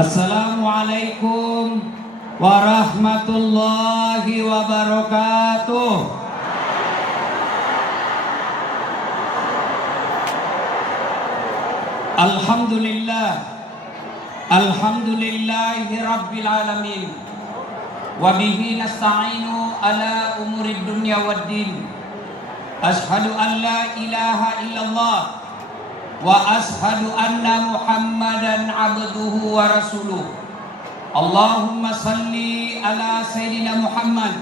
Assalamualaikum warahmatullahi wabarakatuh. Alhamdulillahi rabbil alamin. Wa bihi nasta'inu ala umurid dunya waddin. Ashhadu an la ilaha illallah wa ashhadu anna Muhammadan abduhu wa rasuluh. Allahumma salli ala sayyidina Muhammad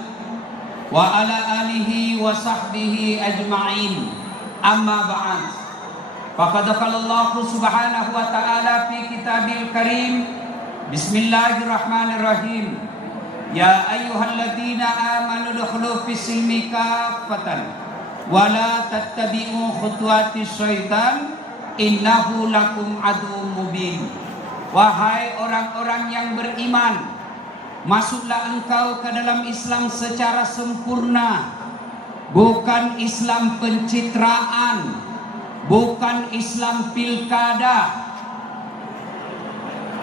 wa ala alihi wa sahbihi ajma'in. Amma ba'd. Faqad qala Allah subhanahu wa ta'ala fi kitabil karim. Bismillahirrahmanirrahim. Ya ayyuhalladzina amanu dukhulu fis silmi kaffatan wa la tattabi'u khutuwatis syaitan innahu lakum aduwwum mubin. Wahai orang-orang yang beriman, masuklah engkau ke dalam Islam secara sempurna, bukan Islam pencitraan, bukan Islam pilkada.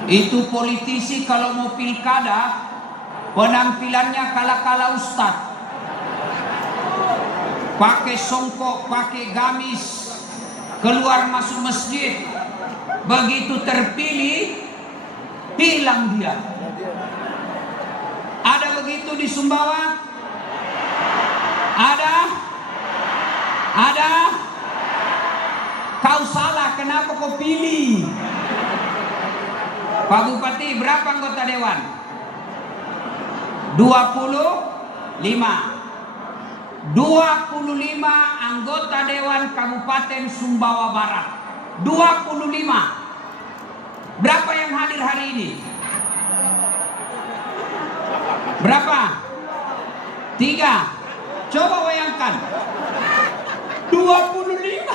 Itu politisi kalau mau pilkada penampilannya kala-kala ustad, pakai songkok, pakai gamis, keluar masuk masjid. Begitu terpilih, hilang dia. Ada begitu di Sumbawa? Ada? Kau salah, kenapa kau pilih? Pak Bupati, berapa anggota dewan? 25 anggota Dewan Kabupaten Sumbawa Barat. 25. Berapa yang hadir hari ini? Berapa? 3. Coba bayangkan 25.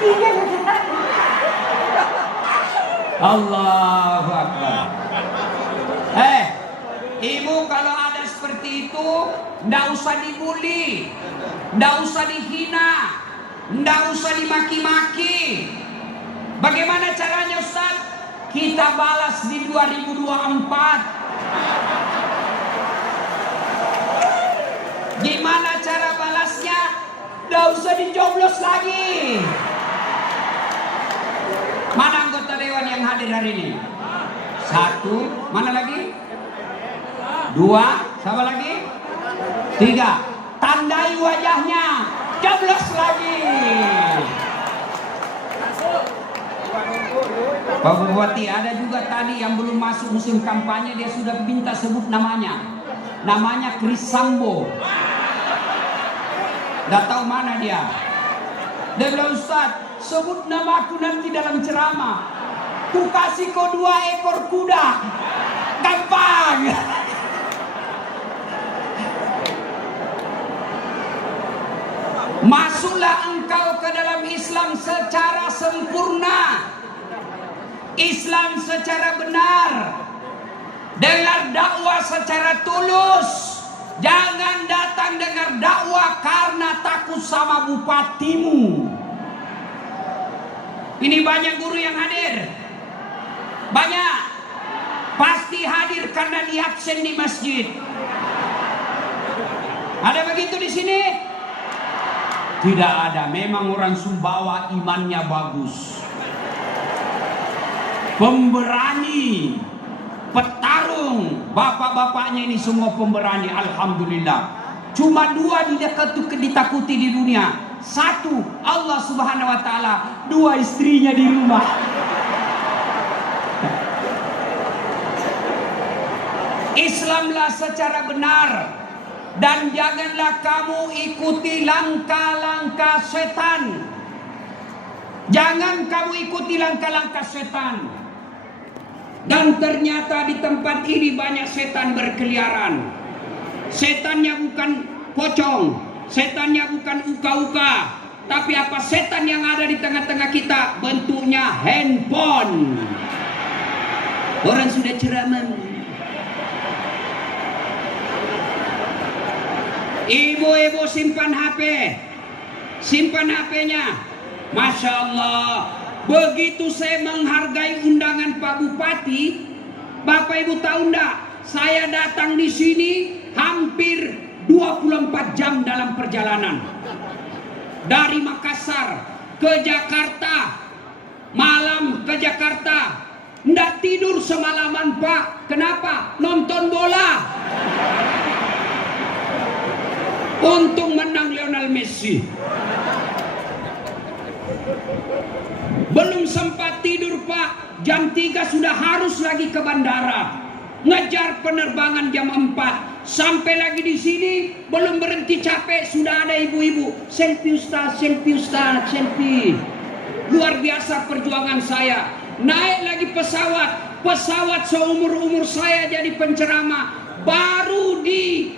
3. Allahu Akbar. Ibu kalau ada seperti itu, ndak usah dibully, ndak usah dihina, ndak usah dimaki-maki. Bagaimana caranya, Ustaz? Kita balas di 2024. Gimana cara balasnya? Ndak usah dijoblos lagi. Mana anggota dewan yang hadir hari ini? 1. Mana lagi? 2, sama lagi? 3. Tandai wajahnya, coblos lagi. Pak Bupati, ada juga tadi yang belum masuk musim kampanye, dia sudah minta sebut namanya. Namanya Chris Sambo. Gak tahu mana dia. Dia bilang, Ustaz, sebut namaku nanti dalam ceramah. Ku kasih kau 2 ekor kuda. Gampang. Masuklah engkau ke dalam Islam secara sempurna, Islam secara benar, dengar dakwah secara tulus. Jangan datang dengar dakwah karena takut sama bupatimu. Ini banyak guru yang hadir, banyak pasti hadir karena di absen di masjid. Ada begitu di sini? Tidak ada. Memang orang Sumbawa imannya bagus, pemberani, petarung. Bapak-bapaknya ini semua pemberani, alhamdulillah. Cuma 2 ditakuti di dunia. 1 Allah Subhanahu wa ta'ala, 2 istrinya di rumah. Islamlah secara benar. Dan janganlah kamu ikuti langkah-langkah setan. Jangan kamu ikuti langkah-langkah setan. Dan ternyata di tempat ini banyak setan berkeliaran. Setannya bukan pocong, setannya bukan uka-uka, tapi apa setan yang ada di tengah-tengah kita? Bentuknya handphone. Orang sudah ceramah. Ibu-ibu simpan HP, simpan HP-nya. Masya Allah, Begitu saya menghargai undangan Pak Bupati, Bapak Ibu tahu enggak? Saya datang di sini hampir 24 jam dalam perjalanan. Dari Makassar ke Jakarta, malam ke Jakarta. Nggak tidur semalaman Pak. Kenapa? Nonton bola. Untung menang Lionel Messi. Belum sempat tidur Pak, jam 3 sudah harus lagi ke bandara. Ngejar penerbangan jam 4. Sampai lagi di sini, belum berhenti capek, sudah ada ibu-ibu. Selfie Ustaz, selfie Ustaz, selfie. Luar biasa perjuangan saya. Naik lagi pesawat seumur-umur saya jadi penceramah. Baru di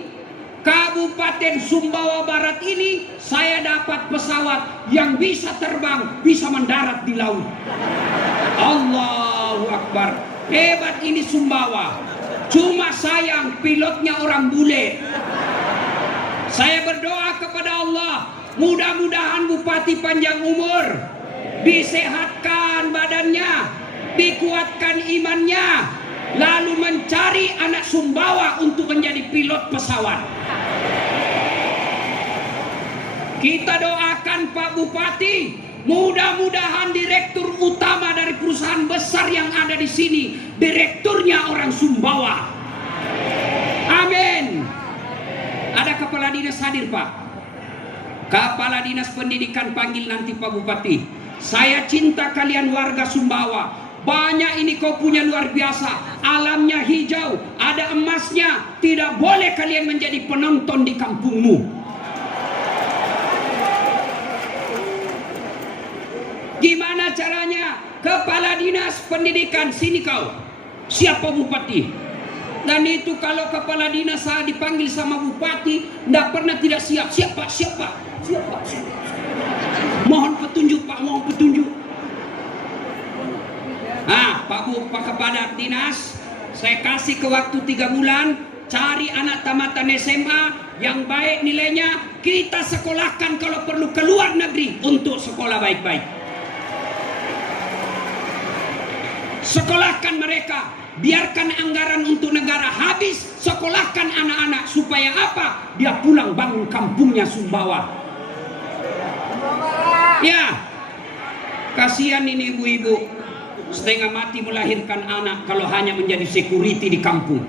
Kabupaten Sumbawa Barat ini saya dapat pesawat yang bisa terbang, bisa mendarat di laut. Allahu Akbar. Hebat ini Sumbawa. Cuma sayang pilotnya orang bule. Saya berdoa kepada Allah, mudah-mudahan Bupati panjang umur, disehatkan badannya, dikuatkan imannya, lalu mencari anak Sumbawa untuk menjadi pilot pesawat. Kita doakan Pak Bupati, mudah-mudahan direktur utama dari perusahaan besar yang ada di sini, direkturnya orang Sumbawa. Amin. Ada kepala dinas hadir Pak. Kepala dinas pendidikan panggil nanti Pak Bupati. Saya cinta kalian warga Sumbawa. Banyak ini kau punya luar biasa. Alamnya hijau, ada emasnya. Tidak boleh kalian menjadi penonton di kampungmu. Gimana caranya? Kepala dinas pendidikan, sini kau. Siapa Bupati? Dan itu kalau kepala dinas saya dipanggil sama Bupati, tidak pernah tidak siap. Siapa? Mohon petunjuk Pak, mohon petunjuk. Nah, Pak Kepala Dinas, saya kasih ke waktu 3 bulan, cari anak tamatan SMA yang baik nilainya, kita sekolahkan kalau perlu ke luar negeri untuk sekolah baik-baik. Sekolahkan mereka, biarkan anggaran untuk negara habis, sekolahkan anak-anak supaya apa? Dia pulang bangun kampungnya Sumbawa. Ya, kasihan ini ibu-ibu, setengah mati melahirkan anak kalau hanya menjadi security di kampung.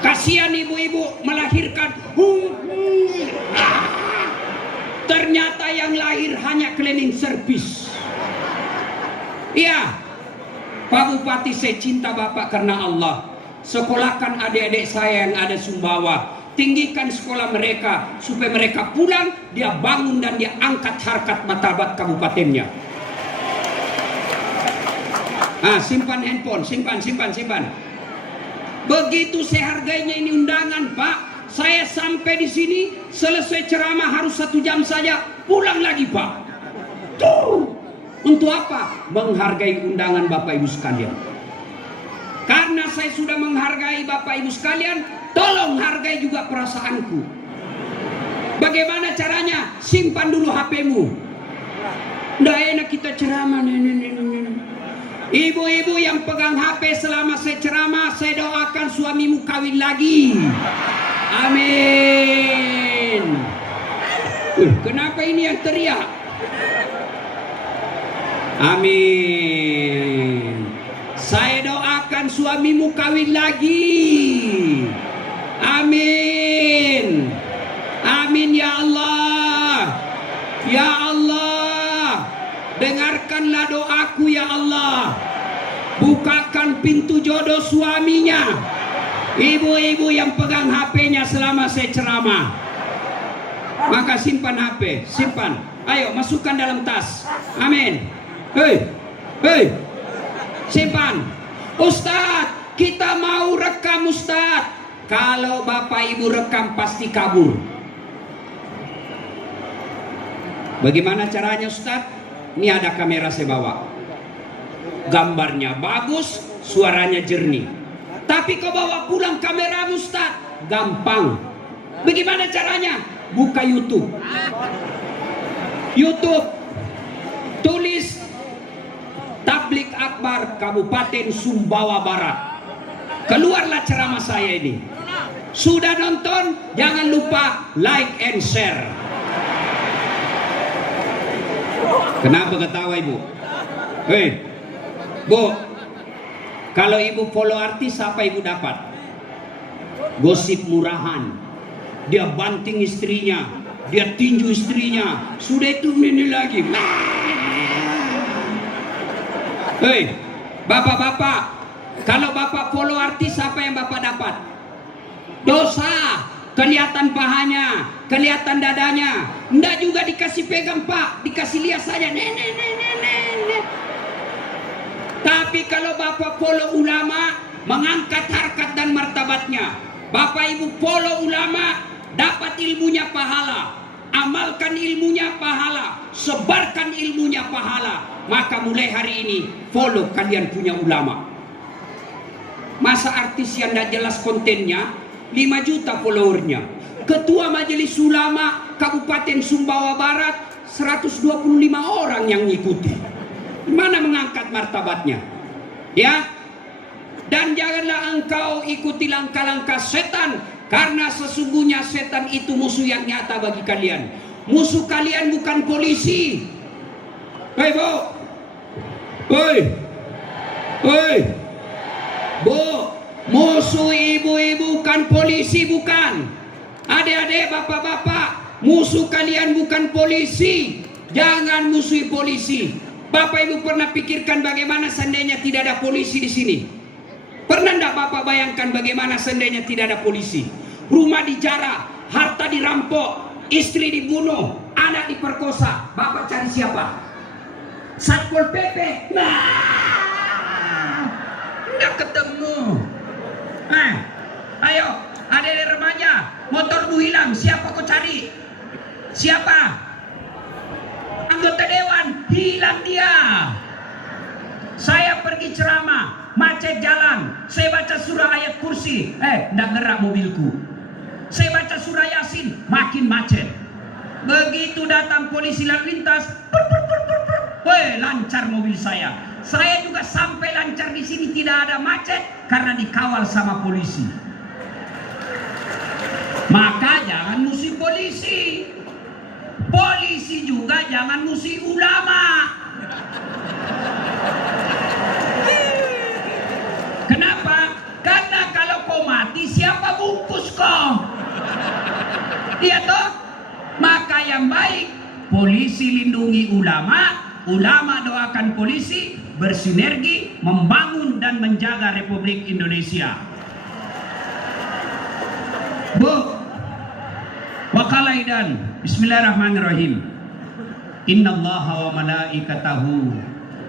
Kasihan ibu-ibu melahirkan, ternyata yang lahir hanya cleaning service. Iya, Pak Bupati, saya cinta Bapak karena Allah. Sekolahkan adik-adik saya yang ada Sumbawa, tinggikan sekolah mereka supaya mereka pulang, dia bangun dan dia angkat harkat martabat kabupatennya. Ah, simpan handphone, simpan. Begitu saya hargainya ini undangan Pak. Saya sampai di sini, selesai ceramah harus 1 jam saja, pulang lagi Pak. Tuh. Untuk apa? Menghargai undangan Bapak Ibu sekalian. Karena saya sudah menghargai Bapak Ibu sekalian, tolong hargai juga perasaanku. Bagaimana caranya? Simpan dulu HP-mu. Nggak enak kita ceramah. Ibu-ibu yang pegang HP selama saya ceramah, saya doakan suamimu kawin lagi. Amin. Kenapa ini yang teriak? Amin. Saya doakan suamimu kawin lagi. Amin. Amin ya Allah. Ya Allah, dengarkanlah doaku ya Allah. Bukakan pintu jodoh suaminya. Ibu-ibu yang pegang HP-nya selama saya ceramah, maka simpan HP, simpan. Ayo masukkan dalam tas. Amin. Hei, simpan. Ustadz, kita mau rekam Ustadz. Kalau Bapak Ibu rekam pasti kabur. Bagaimana caranya Ustadz? Ini ada kamera saya bawa. Gambarnya bagus, suaranya jernih. Tapi kau bawa pulang kamera Ustadz, gampang. Bagaimana caranya? Buka YouTube. Tulis Akbar Kabupaten Sumbawa Barat. Keluarlah ceramah saya ini. Sudah nonton? Jangan lupa like and share. Kenapa ketawa ibu? Hei, bu, kalau ibu follow artis apa ibu dapat? Gosip murahan. Dia banting istrinya, dia tinju istrinya. Sudah itu ini lagi. Hei, bapak-bapak, kalau bapak follow artis apa yang bapak dapat? Dosa. Kelihatan pahanya, kelihatan dadanya. Nggak juga dikasih pegang pak, dikasih lihat saja. Nenek. Tapi kalau bapak follow ulama, mengangkat harkat dan martabatnya. Bapak ibu follow ulama, dapat ilmunya pahala. Amalkan ilmunya pahala, sebarkan ilmunya pahala. Maka mulai hari ini follow kalian punya ulama. Masa artis yang tidak jelas kontennya 5 juta followernya. Ketua Majelis Ulama Kabupaten Sumbawa Barat 125 orang yang ngikuti. Mana mengangkat martabatnya? Ya. Dan janganlah engkau ikuti langkah-langkah setan, karena sesungguhnya setan itu musuh yang nyata bagi kalian. Musuh kalian bukan polisi. Hei bu, hei bu, musuh ibu-ibu bukan polisi, bukan. Adik-adik, bapak-bapak, musuh kalian bukan polisi. Jangan musuhi polisi. Bapak ibu pernah pikirkan bagaimana seandainya tidak ada polisi di sini? Pernah enggak bapak bayangkan bagaimana seandainya tidak ada polisi? Rumah dijarah, harta dirampok, istri dibunuh, anak diperkosa. Bapak cari siapa? Satpol PP. Nah, enggak ketemu. Ayo, ada remaja, motormu hilang, siapa kau cari? Siapa? Anggota dewan, hilang dia. Saya pergi ceramah, macet jalan, saya baca surah ayat kursi, ndak gerak mobilku. Saya baca surah Yasin, makin macet. Begitu datang polisi lalu lintas, lancar mobil saya. Saya juga sampai lancar di sini, tidak ada macet karena dikawal sama polisi. Maka jangan musuh polisi. Polisi juga jangan musuh ulama. Kenapa? Karena kalau kau mati, siapa bungkus kau? Iya toh? Maka yang baik, polisi lindungi ulama, ulama doakan polisi, bersinergi membangun dan menjaga Republik Indonesia. Bu, wakalaidan, bismillahirrahmanirrahim. Innallaha wa malaikatahu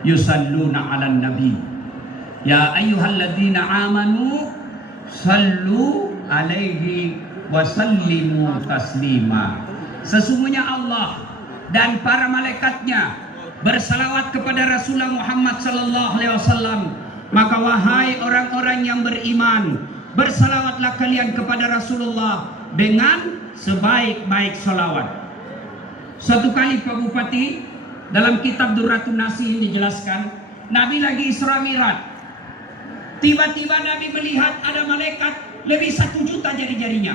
yusalluna 'alan nabi. Ya ayyuhalladzina amanu sallu alaihi wa sallimu taslima. Sesungguhnya Allah dan para malaikatnya bersalawat kepada Rasulullah Muhammad sallallahu alaihi wasallam. Maka wahai orang-orang yang beriman, bersalawatlah kalian kepada Rasulullah dengan sebaik-baik salawat. Suatu kali Pak Bupati, dalam kitab Durratun Nasi dijelaskan, Nabi lagi Isra Mi'raj. Tiba-tiba Nabi melihat ada malaikat lebih 1 juta jari-jarinya.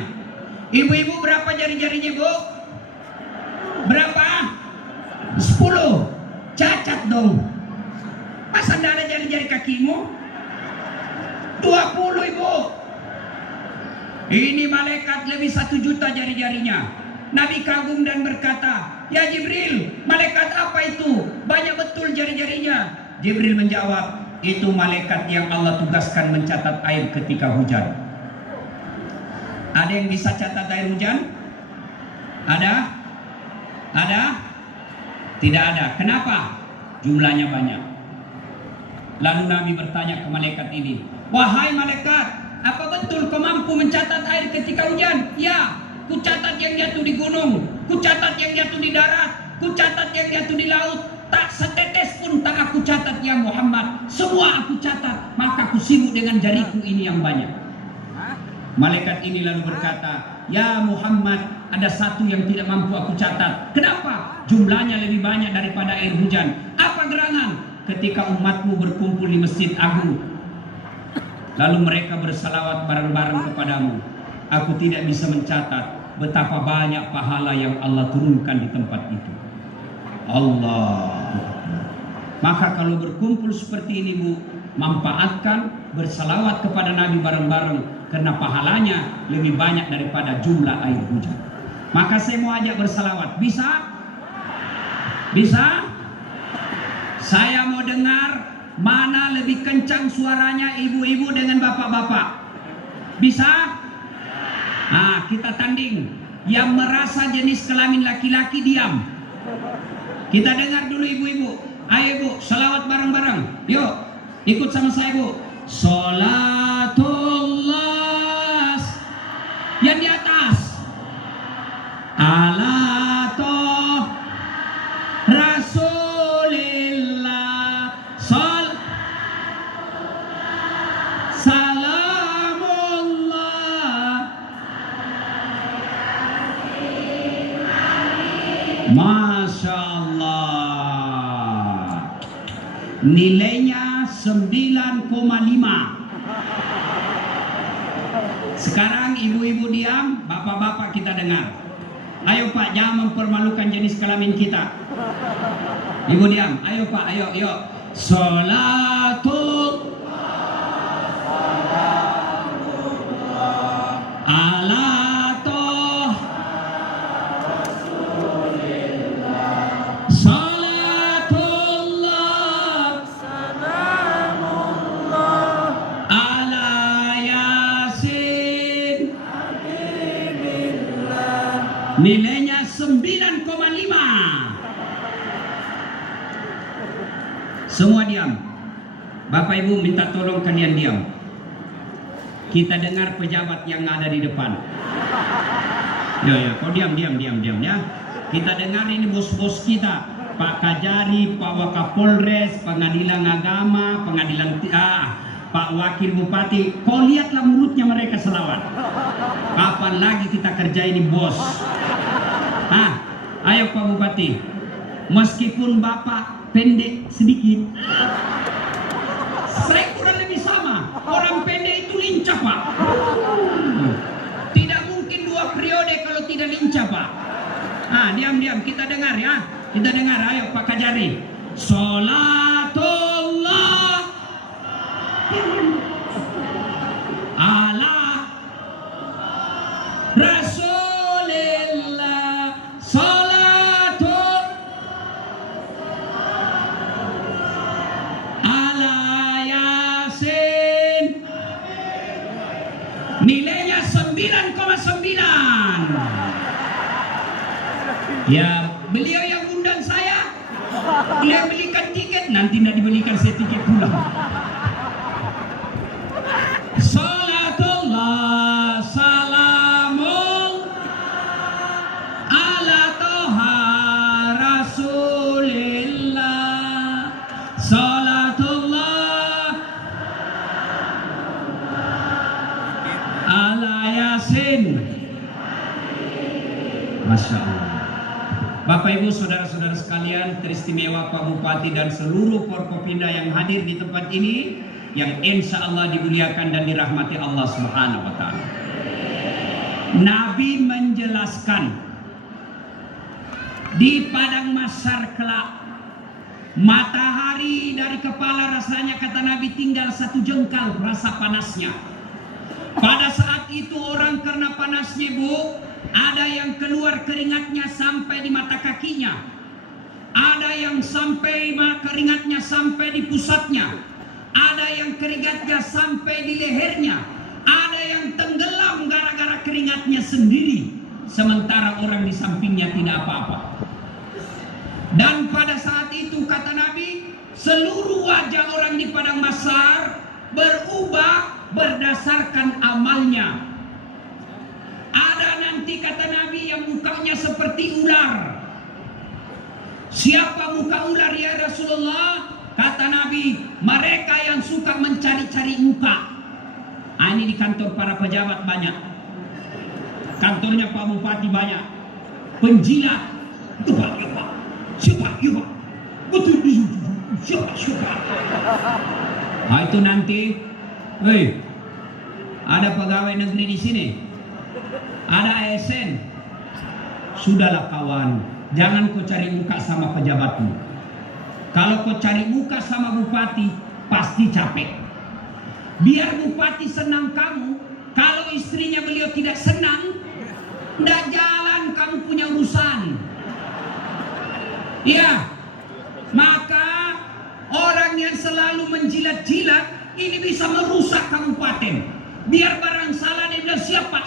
Ibu-ibu berapa jari-jarinya bu? Berapa? 10. Cacat dong. Masa tidak ada jari-jari kakimu? 20 ibu. Ini malaikat lebih 1 juta jari-jarinya. Nabi kagum dan berkata, ya Jibril, malaikat apa itu? Banyak betul jari-jarinya. Jibril menjawab, itu malaikat yang Allah tugaskan mencatat air ketika hujan. Ada yang bisa catat air hujan? Ada? Ada? Tidak ada. Kenapa? Jumlahnya banyak. Lalu Nabi bertanya ke malaikat ini, wahai malaikat, apa betul kau mampu mencatat air ketika hujan? Ya, ku catat yang jatuh di gunung, ku catat yang jatuh di darat, ku catat yang jatuh di laut. Tak setetes pun tak aku catat ya Muhammad. Semua aku catat, maka aku sibuk dengan jariku ini yang banyak. Malaikat ini lalu berkata, ya Muhammad, ada satu yang tidak mampu aku catat. Kenapa? Jumlahnya lebih banyak daripada air hujan. Apa gerangan? ketika umatmu berkumpul di Masjid Agung, lalu mereka bersalawat bareng-bareng kepadamu, aku tidak bisa mencatat betapa banyak pahala yang Allah turunkan di tempat itu. Allah. Maka kalau berkumpul seperti ini Bu, manfaatkan bersalawat kepada Nabi bareng-bareng, karena pahalanya lebih banyak daripada jumlah air hujan. Maka saya mau ajak bersalawat. Bisa? Bisa? Saya mau dengar mana lebih kencang suaranya ibu-ibu dengan bapak-bapak. Bisa? Nah, kita tanding. Yang merasa jenis kelamin laki-laki diam. Kita dengar dulu ibu-ibu. Ayo Bu, salawat bareng-bareng. Yuk, ikut sama saya Bu. Sholatullah. Yang di atas. Ala toh Rasulillah. Salamullah. Masya Allah. Nilainya 9,5. Sekarang ibu-ibu diam, bapak-bapak kita dengar. Ayo Pak, jangan mempermalukan jenis kelamin kita. Ibu diam, ayo Pak, ayo, yuk. Sholatul ala toh Salatullah ala Yasin. Nilainya 9,5. Semua diam. Bapak Ibu minta tolong kalian diam. Kita dengar pejabat yang ada di depan. Ya, kau diam ya. Kita dengar ini bos-bos kita, Pak Kajari, Pak Wakapolres, Pengadilan Agama, Pak Wakil Bupati. Kau lihatlah mulutnya mereka selawat. Kapan lagi kita kerja ini bos? Ayo Pak Bupati, meskipun Bapak pendek sedikit, saya kurang lebih sama. Orang pendek itu lincah Pak. Tidak mungkin 2 periode kalau tidak lincah Pak. Diam, kita dengar ya. Kita dengar, ayo Pak Kajari. Sholatullah ala Rasulillah. Sholatul ala Yasin. Nilainya 9,9. Ya, beliau yang undang saya, beliau belikan tiket, nanti tidak dibelikan saya tiket pulang. Salatullah salamul ala toha Rasulillah. Salatullah ala Yasin. Masya Allah. Bapak Ibu saudara-saudara sekalian, teristimewa Pak Bupati dan seluruh Forkopimda yang hadir di tempat ini, yang insya Allah dimuliakan dan dirahmati Allah Subhanahu wa Ta'ala. Nabi menjelaskan di padang mahsyar kelak, matahari dari kepala rasanya, kata Nabi, tinggal 1 jengkal rasa panasnya. Pada saat itu orang karena panasnya Bu, ada yang keluar keringatnya sampai di mata kakinya, ada yang sampai keringatnya sampai di pusatnya, ada yang keringatnya sampai di lehernya, ada yang tenggelam gara-gara keringatnya sendiri, sementara orang di sampingnya tidak apa-apa. Dan pada saat itu kata Nabi, seluruh wajah orang di padang mahsyar berubah berdasarkan amalnya. Ada nanti kata Nabi yang mukanya seperti ular. Siapa muka ular ya Rasulullah? Kata Nabi, mereka yang suka mencari-cari muka. Ini di kantor para pejabat banyak, kantornya Pak Bupati banyak. Penjilat, siapa? Betul. syukur. Nah itu nanti, ada pegawai negeri di sini, ada ASN. Sudahlah kawan, jangan kau cari muka sama pejabatmu. Kalau kau cari muka sama bupati, pasti capek. Biar bupati senang kamu, kalau istrinya beliau tidak senang, tidak jalan kamu punya urusan. Ya, maka orang yang selalu menjilat-jilat ini bisa merusak kabupaten. Biar barang salah dia bilang siapa,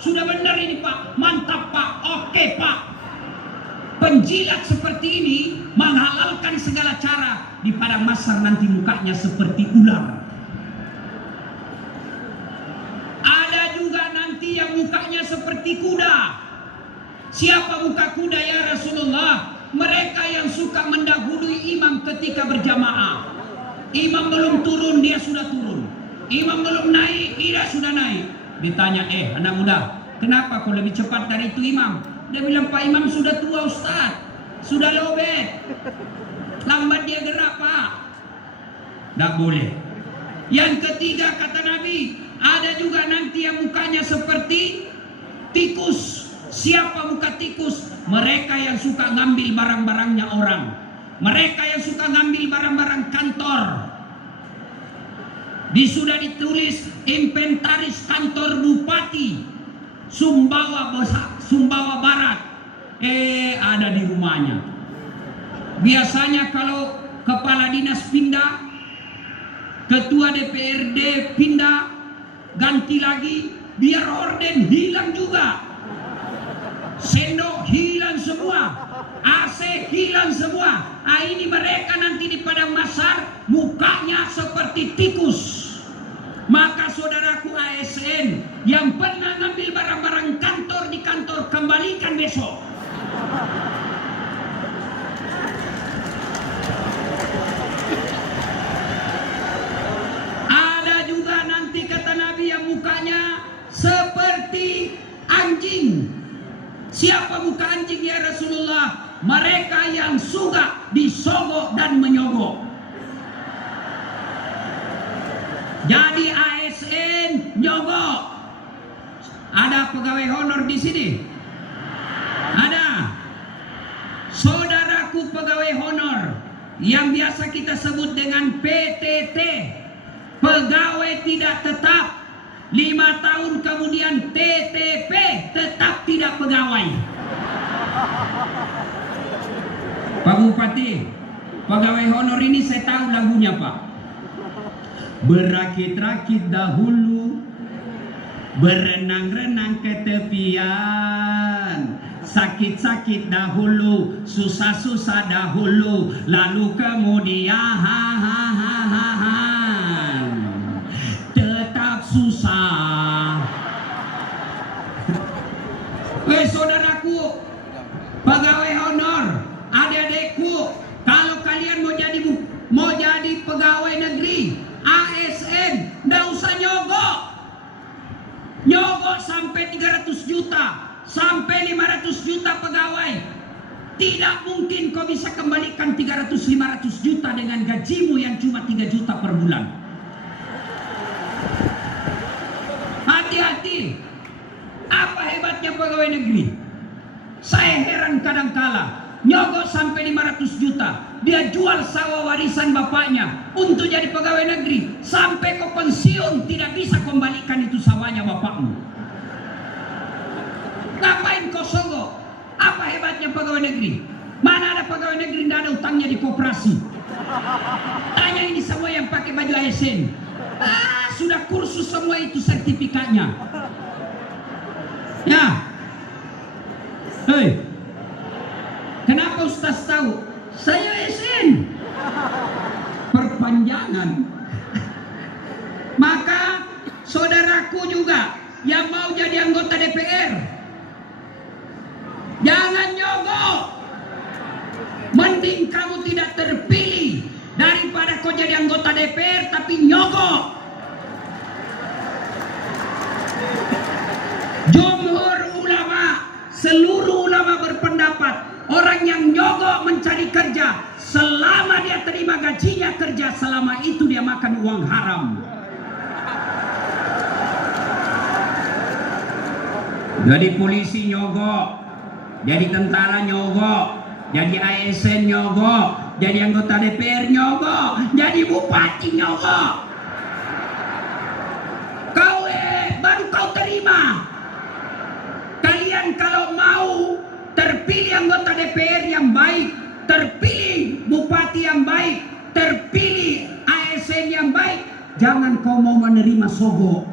sudah benar ini Pak, mantap Pak, oke Pak. Penjilat seperti ini menghalalkan segala cara, di padang mahsyar nanti mukanya seperti ular. Ada juga nanti yang mukanya seperti kuda. Siapa muka kuda ya Rasulullah? Mereka yang suka mendahului imam ketika berjamaah. Imam belum turun, dia sudah turun. Imam belum naik, dia sudah naik. Ditanya, anak muda, kenapa kau lebih cepat dari itu imam? Dia bilang, Pak Imam sudah tua Ustaz, sudah lobet, lambat dia gerak Pak. Tidak boleh. Yang ketiga kata Nabi, ada juga nanti yang mukanya seperti tikus. Siapa muka tikus? Mereka yang suka ngambil barang-barangnya orang. Mereka yang suka ngambil barang-barang kantor. Sudah ditulis inventaris kantor Bupati Sumbawa Barat. Ada di rumahnya. Biasanya kalau kepala dinas pindah, ketua DPRD pindah, ganti lagi, biar orden hilang juga. Sendok hilang semua, AC hilang semua. Ini mereka nanti di padang mahsyar mukanya seperti tikus. Maka saudaraku ASN yang pernah ngambil barang-barang kantor di kantor, kembalikan besok. Ada juga nanti kata Nabi yang mukanya seperti anjing. Siapa muka anjing ya Rasulullah? Mereka yang suka disogok dan menyogok. Jadi ASN nyogok. Ada pegawai honor di sini? Ada. Saudaraku pegawai honor yang biasa kita sebut dengan PTT, pegawai tidak tetap. 5 tahun kemudian TTP, tetap tidak pegawai. Pak Bupati, pegawai honor ini saya tahu lagunya Pak. Berakit-rakit dahulu, berenang-renang ke tepian, sakit-sakit dahulu, susah-susah dahulu, lalu kemudian tetap susah. Saudaraku pegawai honor, adik-adikku, kalau kalian mau jadi pegawai negeri ASN, nggak usah nyogok sampai 300 juta sampai 500 juta pegawai. Tidak mungkin kau bisa kembalikan 300-500 juta dengan gajimu yang cuma 3 juta per bulan. Hati-hati. Apa hebatnya pegawai negeri? Saya heran kadangkala nyogok sampai 500 juta. Dia jual sawah warisan bapaknya untuk jadi pegawai negeri. Sampai ke pensiun tidak bisa kembalikan itu sawahnya bapakmu. Ngapain kau sogok? Apa hebatnya pegawai negeri? Mana ada pegawai negeri tidak ada utangnya di koperasi? Tanya ini semua yang pakai baju ASN. Sudah kursus semua itu sertifikatnya. Ya. Hei. Kenapa Ustaz tahu? Saya ASN. Perpanjangan. Maka saudaraku juga yang mau jadi anggota DPR, jangan nyogok. Mending kamu tidak terpilih daripada kau jadi anggota DPR tapi nyogok. Jumhur ulama, seluruh ulama berpendapat orang yang nyogok mencari kerja selama dia terima gajinya kerja, selama itu dia makan uang haram. Jadi polisi nyogok, jadi tentara nyogok, jadi ASN nyogok, jadi anggota DPR nyogok, jadi bupati nyogok. Baru kau terima. Kalian kalau mau terpilih anggota DPR yang baik, terpilih bupati yang baik, terpilih ASN yang baik, jangan kau mau menerima sogok.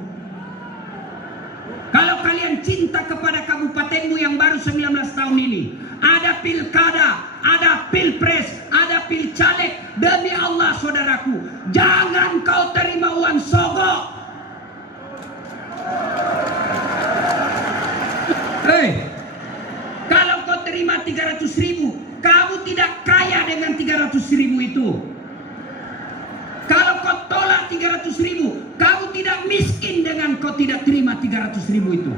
Kalau kalian cinta kepada kabupatenmu yang baru 19 tahun ini, ada pilkada, ada pilpres, ada pilcaleg, demi Allah saudaraku, jangan kau terima uang sogok. Kalau kau terima 300.000, kamu tidak kaya dengan 300.000 itu. Kalau kau tolak 300.000, kamu tidak miskin dengan kau tidak terima 300.000 itu.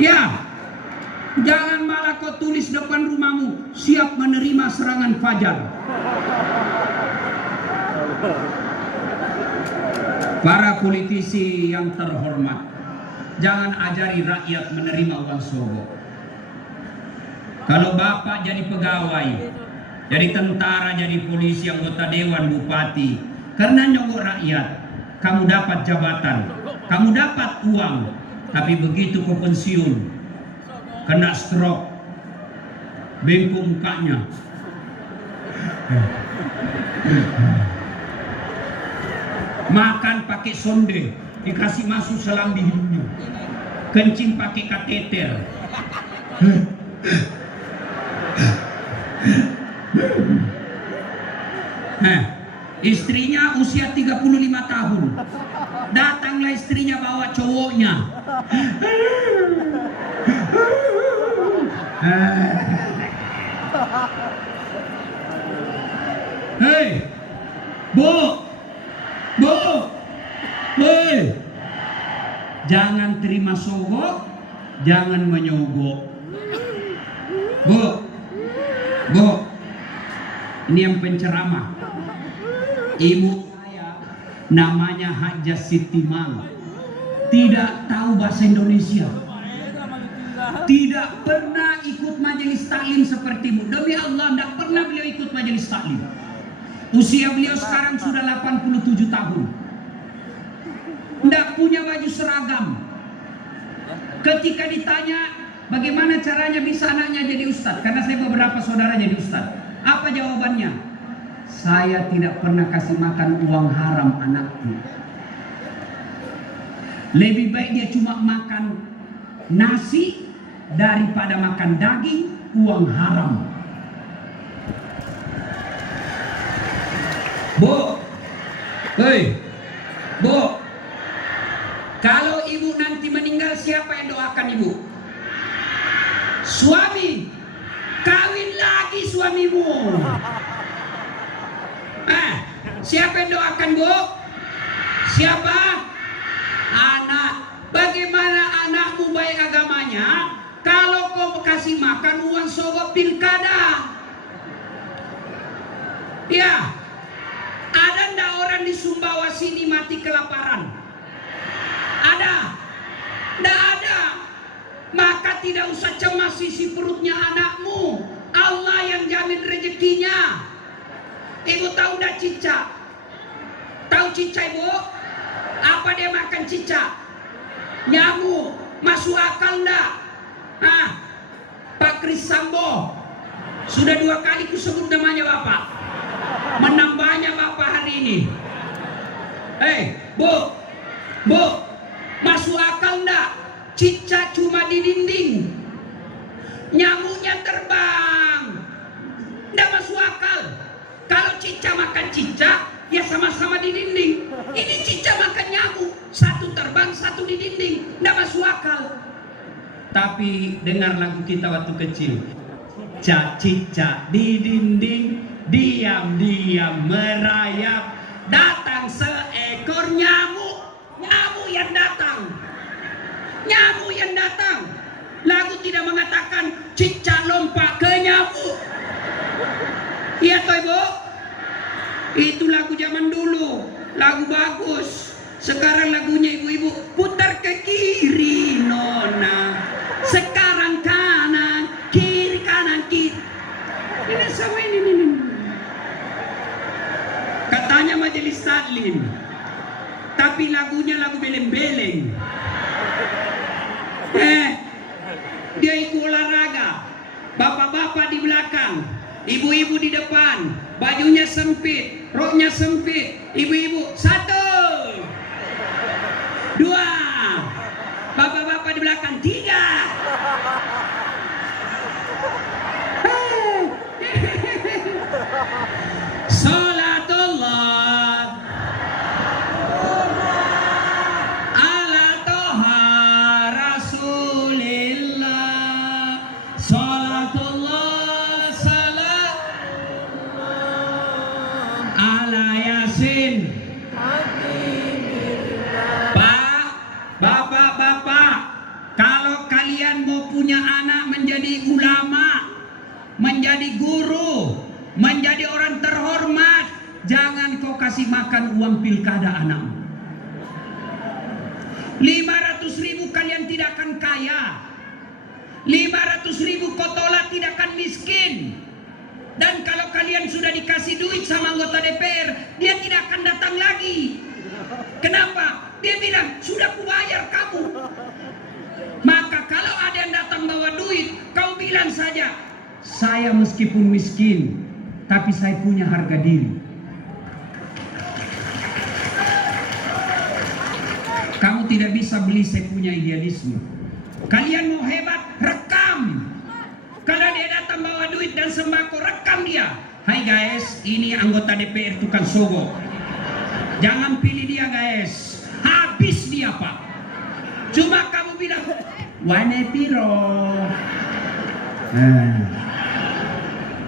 Ya, jangan malah kau tulis depan rumahmu, siap menerima serangan fajar. Para politisi yang terhormat, jangan ajari rakyat menerima uang sogok. Kalau bapak jadi pegawai, jadi tentara, jadi polisi, anggota dewan, bupati, karena nyogok rakyat, kamu dapat jabatan, kamu dapat uang, tapi begitu kau pensiun, kena stroke, bengkok mukanya. Makan pakai sonde, dikasih masuk selang di hidungnya. Kencing pakai kateter. Istrinya usia 35 tahun. Datanglah istrinya bawa cowoknya. Hei, Bu, hei, jangan terima sogok, jangan menyogok. Bu, ini yang penceramah. Ibu saya namanya Hajah Sitimang, tidak tahu bahasa Indonesia, tidak pernah ikut majelis taklim sepertimu. Demi Allah, tidak pernah beliau ikut majelis taklim. Usia beliau sekarang sudah 87 tahun. Tidak punya baju seragam. Ketika ditanya bagaimana caranya bisa anaknya jadi ustadz, karena saya beberapa saudara jadi ustadz, apa jawabannya? Saya tidak pernah kasih makan uang haram anakku. Lebih baik dia cuma makan nasi daripada makan daging uang haram. Bu, hei, Bu, kalau ibu nanti meninggal, siapa yang doakan ibu? Suami, kawin lagi suamimu. Siapa yang doakan, Bu? Siapa? Anak. Bagaimana anakmu baik agamanya kalau kau kasih makan uang sogok pilkada? Ya, ada ndak orang di Sumbawa sini mati kelaparan? Ada? Ndak ada. Maka tidak usah cemas isi perutnya anakmu. Allah yang jamin rezekinya. Ibu tahu ndak cicak? Tahu cicak, Ibu? Apa dia makan cicak? Nyamuk. Masuk akal ndak? Pak Kris Sambo. Sudah 2 kali kusebut namanya Bapak. Menambahnya Bapak hari ini. Bu, masuk akal ndak? Cicak cuma di dinding, nyamuknya terbang. Ndak masuk akal. Kalau cicak makan cicak, ya sama-sama di dinding. Ini cicak makan nyamuk, satu terbang, satu di dinding. Ndak masuk akal. Tapi dengar lagu kita waktu kecil. Cicak di dinding, diam-diam merayap. Datang seekor nyamuk, nyamuk yang datang. Nyamuk yang datang. Lagu tidak mengatakan cicak lompat ke nyamuk. lagu bagus. Sekarang lagunya ibu-ibu, putar ke kiri nona, sekarang kanan kiri kanan kiri. Ini sama ini. Katanya majelis taklim, tapi lagunya lagu beleng-beleng. Dia ikut olahraga, bapak-bapak di belakang, ibu-ibu di depan, bajunya sempit, roknya sempit. Ibu-ibu 1, 2, bapak-bapak di belakang 3. Salatullah ala toha rasulillah. Salatullah salam ala yasin. Pak, bapak-bapak, kalau kalian mau punya anak menjadi ulama, menjadi guru, menjadi orang terhormat, jangan kau kasih makan uang pilkada anakmu. 500.000 kalian tidak akan kaya. 500.000 kau tolak tidak akan miskin. Dan kalau kalian sudah dikasih duit sama anggota DPR, dia tidak akan datang lagi. Kenapa? Dia bilang, sudah kubayar kamu. Maka kalau ada yang datang bawa duit, kau bilang saja, saya meskipun miskin, tapi saya punya harga diri. Kamu tidak bisa beli saya punya idealisme. Kalian mau hebat, rekam. Kalau dia datang bawa duit dan sembako, rekam dia. Hai guys, ini anggota DPR tukang sogok. Jangan pilih dia guys, habis dia pak. Cuma kamu bilang, wane piro.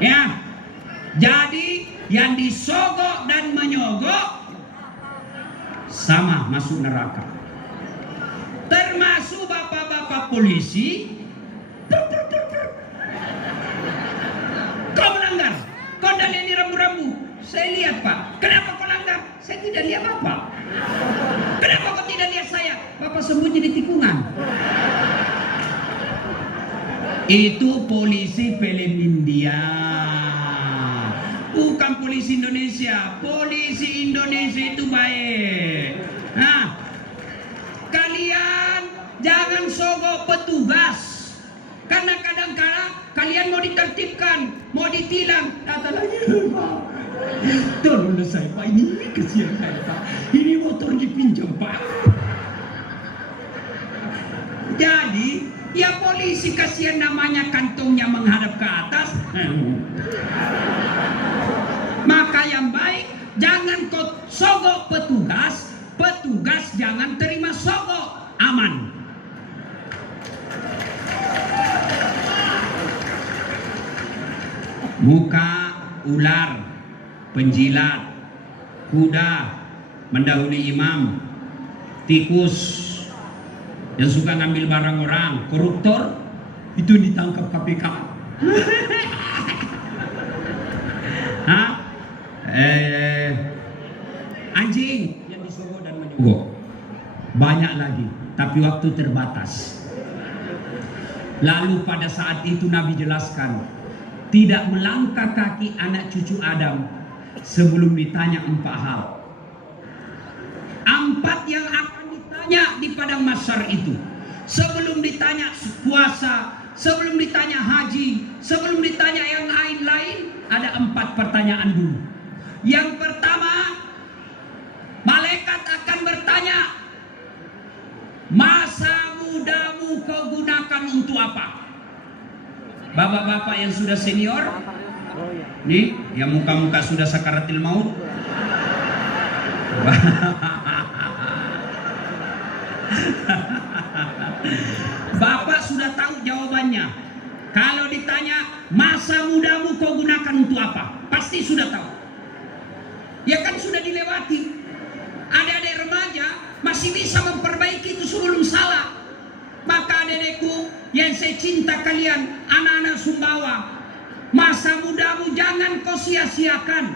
Ya, jadi yang disogok dan menyogok sama masuk neraka. Termasuk bapak-bapak polisi. Kau melanggar, kau dan ini rambu-rambu. Saya lihat pak, kenapa kau langgar? Saya tidak lihat bapak. Kenapa kau tidak lihat saya? Bapak sembunyi di tikungan. Itu polisi film India, bukan polisi Indonesia. Polisi Indonesia itu baik. Nah, kalian jangan sogok petugas, karena kadang-kadang kalian mau ditertibkan, mau ditilang, kata lagi, tolonglah saya pak, ini kesian saya pak, ini motor dipinjam pak. Jadi ya polisi kasihan, namanya kantongnya menghadap ke atas. Maka yang baik jangan kau sogok petugas, petugas jangan terima sogok, aman. Muka ular, penjilat, kuda mendahului imam, tikus yang suka ngambil barang orang, koruptor, itu ditangkap KPK. Hah? Anjing yang disogok dan menyogok. Banyak lagi, tapi waktu terbatas. Lalu pada saat itu Nabi jelaskan, tidak melangkah kaki anak cucu Adam sebelum ditanya 4 hal. 4 yang akan ditanya di padang mahsyar itu. Sebelum ditanya puasa, sebelum ditanya haji, sebelum ditanya yang lain-lain, ada 4 pertanyaan dulu. Yang pertama, malaikat akan bertanya, masa mudamu kau gunakan untuk apa? Bapak-bapak yang sudah senior, nih, yang muka-muka sudah sakaratil maut, bapak sudah tahu jawabannya. Kalau ditanya masa mudamu kau gunakan untuk apa, pasti sudah tahu. Ya kan sudah dilewati. Adik-adik remaja masih bisa memperbaiki itu sebelum salah. Maka adikku yang saya cinta kalian, anak-anak Sumbawa, masa mudamu jangan kau sia-siakan.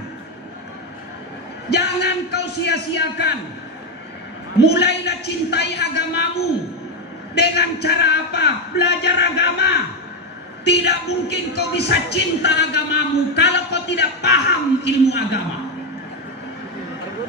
Jangan kau sia-siakan. Mulailah cintai agamamu. Dengan cara apa? Belajar agama. Tidak mungkin kau bisa cinta agamamu kalau kau tidak paham ilmu agama.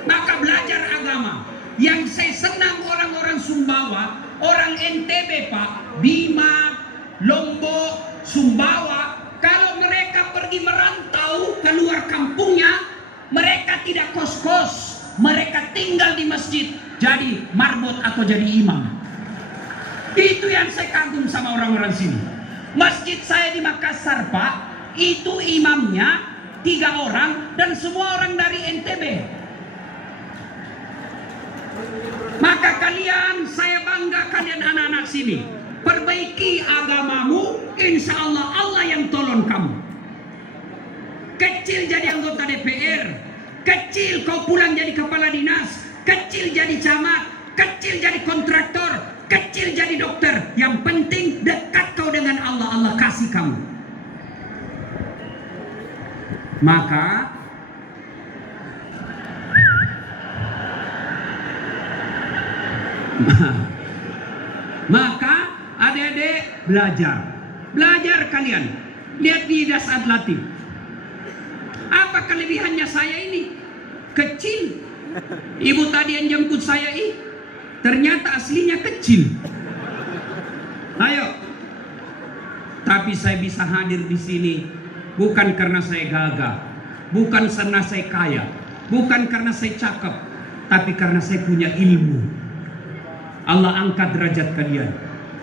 Maka belajar agama. Yang saya senang orang-orang Sumbawa, orang NTB Pak, Bima, Lombok, Sumbawa, kalau mereka pergi merantau keluar kampungnya, mereka tidak kos-kos, mereka tinggal di masjid, jadi marbot atau jadi imam. Itu yang saya kagum sama orang-orang sini. Masjid saya di Makassar Pak, itu imamnya 3 orang dan semua orang dari NTB. Maka kalian, saya bangga kalian anak-anak sini. Perbaiki agamamu, insya Allah Allah yang tolong kamu. Kecil jadi anggota DPR, kecil kau pulang jadi kepala dinas, kecil jadi camat, kecil jadi kontraktor, kecil jadi dokter. Yang penting dekat kau dengan Allah, Allah kasih kamu. Maka adik-adik belajar kalian. Lihat di Das Adlatif. Apa kelebihannya saya ini? Kecil. Ibu tadi yang jemput saya ternyata aslinya kecil. Ayo. Tapi saya bisa hadir di sini bukan karena saya gagah, bukan karena saya kaya, bukan karena saya cakep, tapi karena saya punya ilmu. Allah angkat derajat kalian.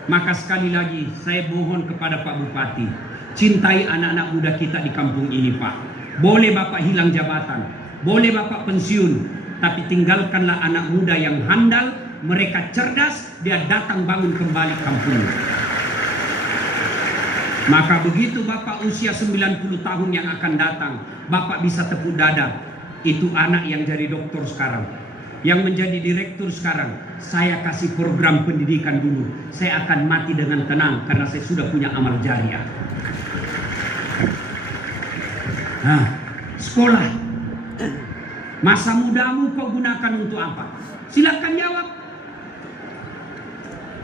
Maka sekali lagi saya mohon kepada Pak Bupati, cintai anak-anak muda kita di kampung ini Pak. Boleh Bapak hilang jabatan, boleh Bapak pensiun, tapi tinggalkanlah anak muda yang handal, mereka cerdas, dia datang bangun kembali kampung. Maka begitu Bapak usia 90 tahun yang akan datang, Bapak bisa tepuk dada, itu anak yang jadi dokter sekarang, yang menjadi direktur sekarang. Saya kasih program pendidikan dulu, saya akan mati dengan tenang karena saya sudah punya amal jariah. Nah, sekolah, masa mudamu kau gunakan untuk apa? Silakan jawab.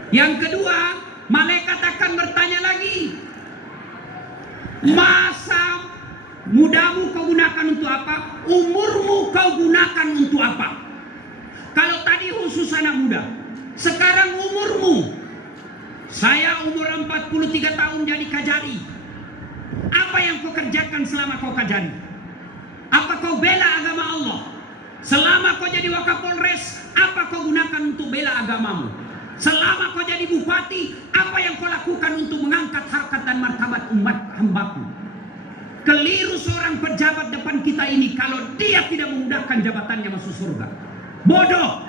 Yang kedua, malaikat akan bertanya lagi, masa mudamu kau gunakan untuk apa? Umurmu kau gunakan untuk apa? Kalau tadi khusus anak muda, sekarang umurmu. Saya umur 43 tahun jadi kajari. Apa yang kau kerjakan selama kau kajari? Apa kau bela agama Allah? Selama kau jadi Wakapolres, apa kau gunakan untuk bela agamamu? Selama kau jadi bupati, apa yang kau lakukan untuk mengangkat harkat dan martabat umat hambaku? Keliru seorang pejabat depan kita ini kalau dia tidak memudahkan jabatannya masuk surga. Bodoh.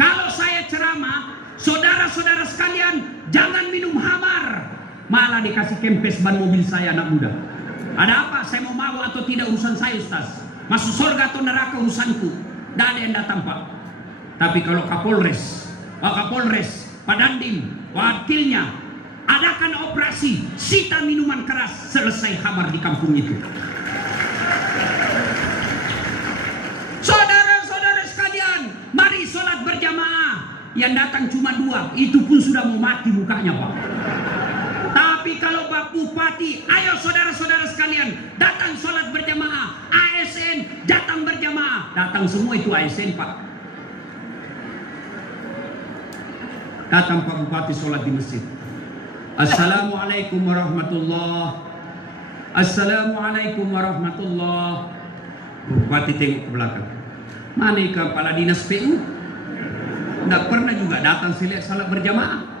Kalau saya ceramah, saudara-saudara sekalian, jangan minum hamar. Malah dikasih kempes ban mobil saya anak muda. Ada apa? Saya mau mabuk atau tidak urusan saya Ustaz. Masuk surga atau neraka urusanku. Tidak ada yang datang Pak. Tapi kalau Kapolres, Pak Dandim, wakilnya, adakan operasi sita minuman keras, selesai hamar di kampung itu. Saudara-saudara sekalian, mari sholat berjamaah. Yang datang cuma 2, itu pun sudah mau mati mukanya Pak. Tapi kalau Pak Bupati, ayo saudara-saudara sekalian, datang sholat berjamaah. ASN datang berjamaah. Datang semua itu ASN Pak. Datang Pak Bupati sholat di masjid. Assalamualaikum warahmatullahi. Assalamualaikum warahmatullahi. Bupati tengok ke belakang. Mana kepala dinas PU? Tidak pernah juga datang lihat salat berjamaah.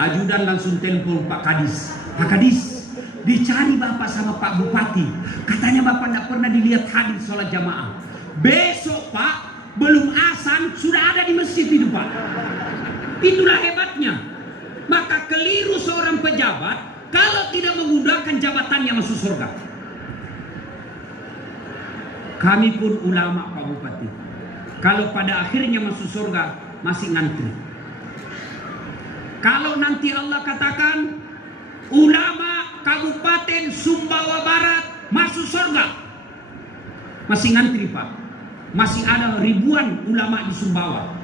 Ajudan langsung telepon Pak Kadis. Pak Kadis, dicari Bapak sama Pak Bupati. Katanya Bapak tidak pernah dilihat hadir sholat jamaah. Besok Pak, belum azan sudah ada di masjid itu Pak. Itulah hebatnya. Maka keliru seorang pejabat kalau tidak menggunakan jabatannya masuk surga. Kami pun ulama Pak Bupati, kalau pada akhirnya masuk surga masih ngantri. Kalau nanti Allah katakan ulama Kabupaten Sumbawa Barat masuk surga, masih ngantri Pak. Masih ada ribuan ulama di Sumbawa.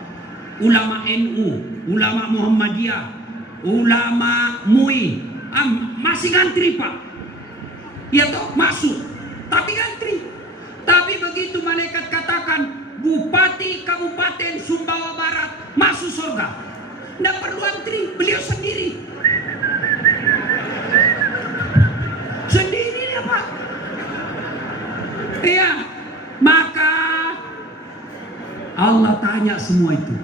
Ulama NU, ulama Muhammadiyah, ulama MUI, masih ngantri Pak. Ya toh, masuk, tapi ngantri. Tapi begitu malaikat katakan Bupati Kabupaten Sumbawa Barat masuk surga, tidak perlu antri, beliau sendiri. Sendiri dia Pak. Iya, maka Allah tanya semua itu.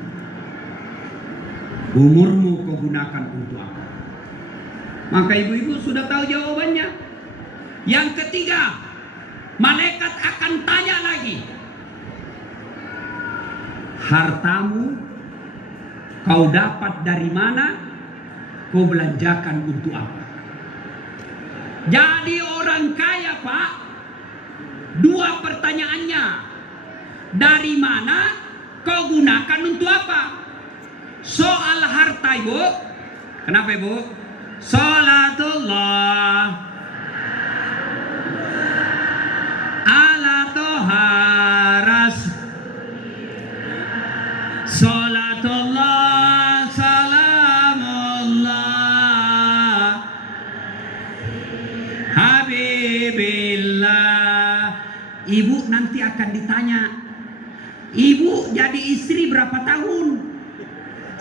Umurmu kau gunakan untuk apa? Maka ibu-ibu sudah tahu jawabannya. Yang ketiga, malaikat akan tanya lagi. Hartamu kau dapat dari mana? Kau belanjakan untuk apa? Jadi orang kaya Pak, dua pertanyaannya. Dari mana? Kau gunakan untuk apa? Soal harta ibu, kenapa ibu? Salatullah ala toha salatullah salamullah habibillah. Ibu nanti akan ditanya, ibu jadi istri berapa tahun?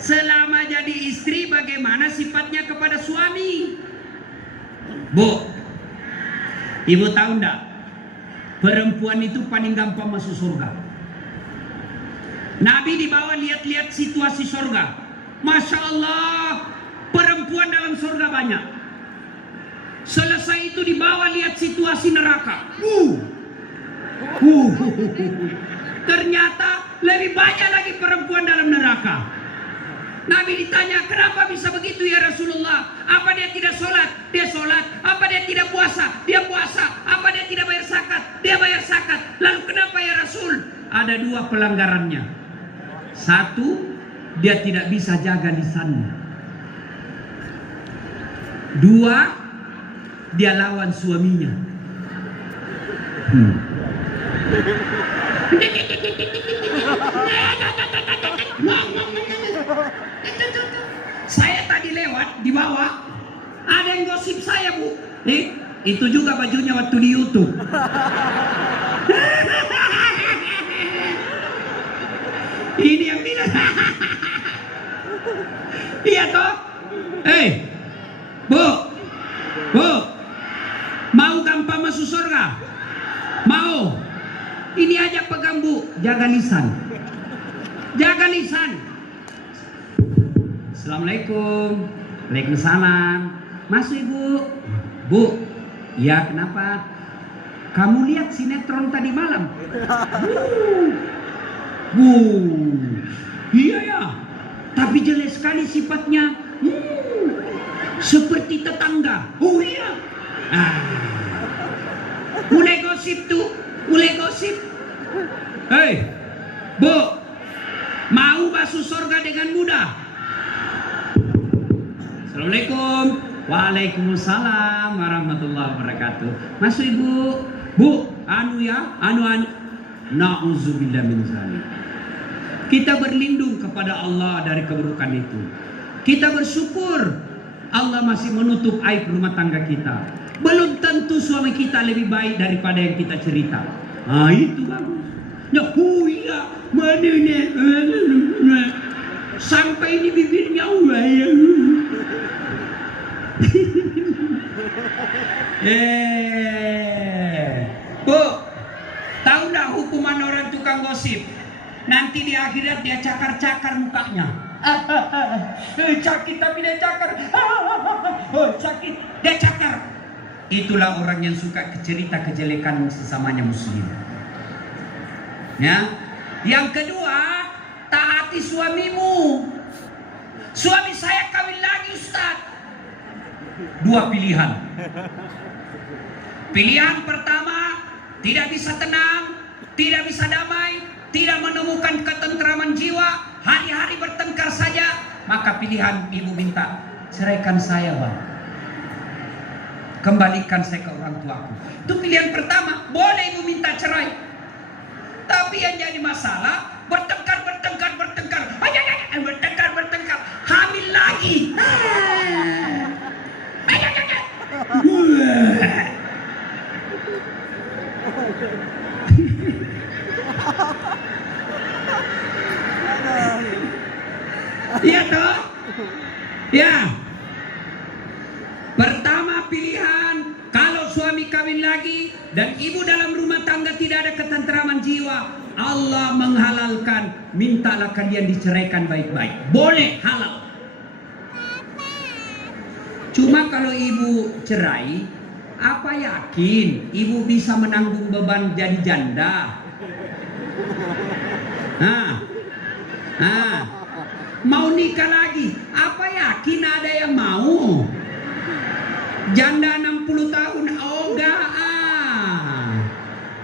Selama jadi istri bagaimana sifatnya kepada suami? Bu, ibu tahu enggak? Perempuan itu paling gampang masuk surga. Nabi dibawa lihat-lihat situasi surga. Masya Allah, perempuan dalam surga banyak. Selesai itu dibawa lihat situasi neraka. Ternyata lebih banyak lagi perempuan dalam neraka. Nabi ditanya, kenapa bisa begitu ya Rasulullah? Apa dia tidak sholat? Dia sholat. Apa dia tidak puasa? Dia puasa. Apa dia tidak bayar zakat? Dia bayar zakat. Lalu kenapa ya Rasul? Ada dua pelanggarannya. Satu, dia tidak bisa jaga lisannya. Dua, dia lawan suaminya. Saya tadi lewat di bawah, ada yang gosip saya Bu. Nih, itu juga bajunya waktu di YouTube. Ini yang bilang. Iya toh? Bu, mau gampang masuk surga? Mau? Ini aja pegang Bu, jaga lisan. Jaga lisan. Assalamualaikum. Waalaikumsalam. Masuk ibu. Bu, ya kenapa? Kamu lihat sinetron tadi malam? Bu, iya ya. Tapi jelek sekali sifatnya. Seperti tetangga. Oh iya. Mulai gosip tuh, mulai gosip. Hei, Bu, mau masuk surga dengan mudah? Assalamualaikum. Waalaikumsalam warahmatullahi wabarakatuh. Masuk ibu. Bu, anu. Na'udzubillah min dzalik. Kita berlindung kepada Allah dari keburukan itu. Kita bersyukur Allah masih menutup aib rumah tangga kita. Belum tentu suami kita lebih baik daripada yang kita cerita. Itu bagus. Ya, iya, sampai ini bibirnya Bu, tahu nggak hukuman orang tukang gosip? Nanti di akhirat dia cakar-cakar mukanya. Sakit tapi dia cakar. Sakit, dia cakar. Itulah orang yang suka cerita kejelekan sesamanya muslim. Ya. Yang kedua, taati suamimu. Suami saya kawin lagi Ustaz. Dua pilihan. Pilihan pertama, tidak bisa tenang, tidak bisa damai, tidak menemukan ketentraman jiwa, hari-hari bertengkar saja. Maka pilihan ibu minta, ceraikan saya Bang. Kembalikan saya ke orang tuaku. Itu pilihan pertama. Boleh ibu minta cerai. Tapi yang jadi masalah bertengkar, bertengkar, hamil lagi. Iya toh? Ya. Pertama pilihan, kalau suami kawin lagi dan ibu dalam rumah tangga tidak ada ketentraman jiwa, Allah menghalalkan, mintalah kalian diceraikan baik-baik. Boleh, halal. Cuma kalau ibu cerai, apa yakin ibu bisa menanggung beban jadi janda? Mau nikah lagi, apa yakin ada yang mau? Janda 60 tahun, oh enggak.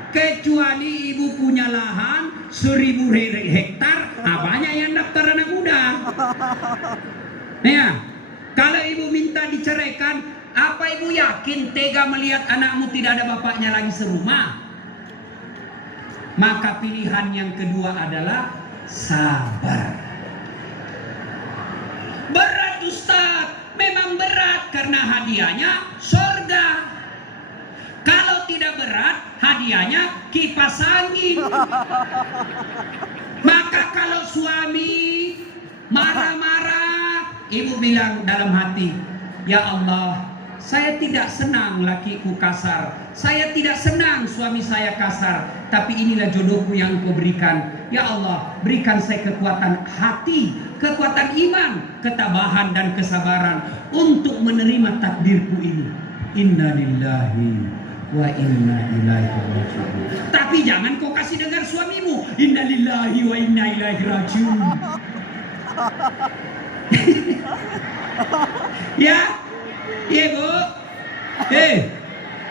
Kecuali ibu punya lahan 1000 hektar, banyak yang daftar anak muda. Ya, kalau ibu minta diceraikan, apa ibu yakin tega melihat anakmu tidak ada bapaknya lagi serumah? Maka pilihan yang kedua adalah sabar. Berat Ustaz, memang berat karena hadiahnya surga. Kalau tidak berat, hadiahnya kipas angin. Maka kalau suami marah-marah, ibu bilang dalam hati, ya Allah, saya tidak senang lakiku kasar, saya tidak senang suami saya kasar, tapi inilah jodohku yang Engkau berikan. Ya Allah, berikan saya kekuatan hati, kekuatan iman, ketabahan dan kesabaran untuk menerima takdirku ini. Inna lillahi wa inna ilaihi rajiun. Tapi jangan kau kasih dengar suamimu, inna lillahi wa inna ilaihi rajiun. Ya, iya Bu.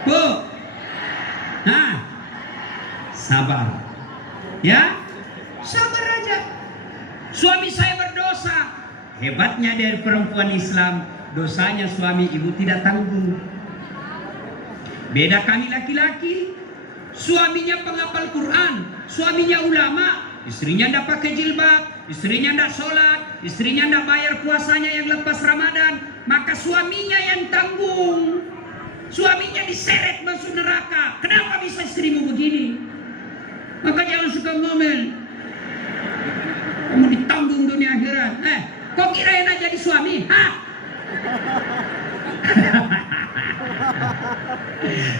Bu. Nah, sabar. Ya, sabar aja. Suami saya berdosa. Hebatnya dari perempuan Islam, dosanya suami ibu tidak tanggung. Beda kami laki-laki, suaminya penghafal Quran, suaminya ulama, istrinya tidak pakai jilbab, istrinya tidak sholat, istrinya tidak bayar puasanya yang lepas Ramadan, maka suaminya yang tanggung. Suaminya diseret masuk neraka. Kenapa bisa istrimu begini? Maka jangan suka ngomel. Kamu ditanggung dunia akhirat. Kok kirain aja jadi suami?